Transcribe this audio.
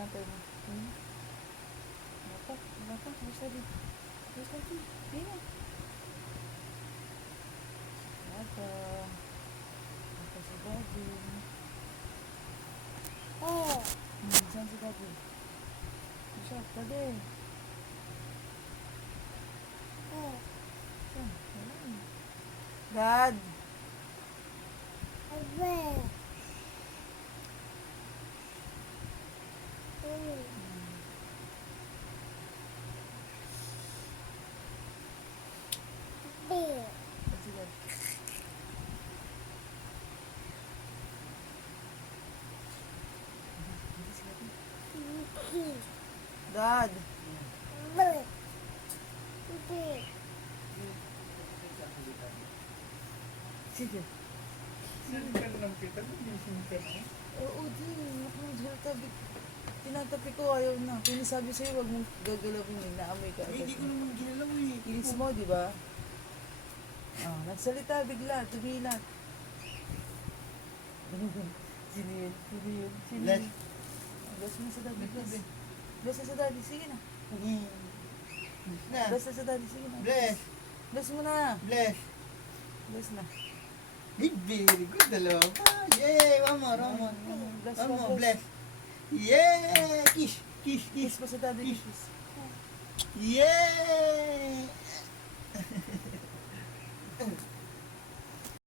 tatay mo. Bata, bless daddy. Bless daddy. Hindi. Bata. Bata si daddy. Saan si daddy? Siya, daddy. Saan? Wala. Dad. Saan si dad? Dad. Sige. Sinigyan lang kita, nagising ka na. Oo, di. Nakakatabi. Tinatapi ko, ayaw na. Kung sabi sa'yo, huwag mong gagalawin yun. Naamoy ka. Hindi ko naman ginalaw eh. Kinis mo, di ba? Nagsalita bigla, tumilat. Sino yun? Bless. Bless mo sa daddy, bless. Bless na sa daddy, sige na. Na. Bless na sa daddy, sige na. Bless. Bless mo na. Bless. Bless na. Very good, dalawa pa. Yay! One more. Bless One mo, more, bless. Yay! Kiss. Kiss mo sa daddy, Kiss. kiss. Yay!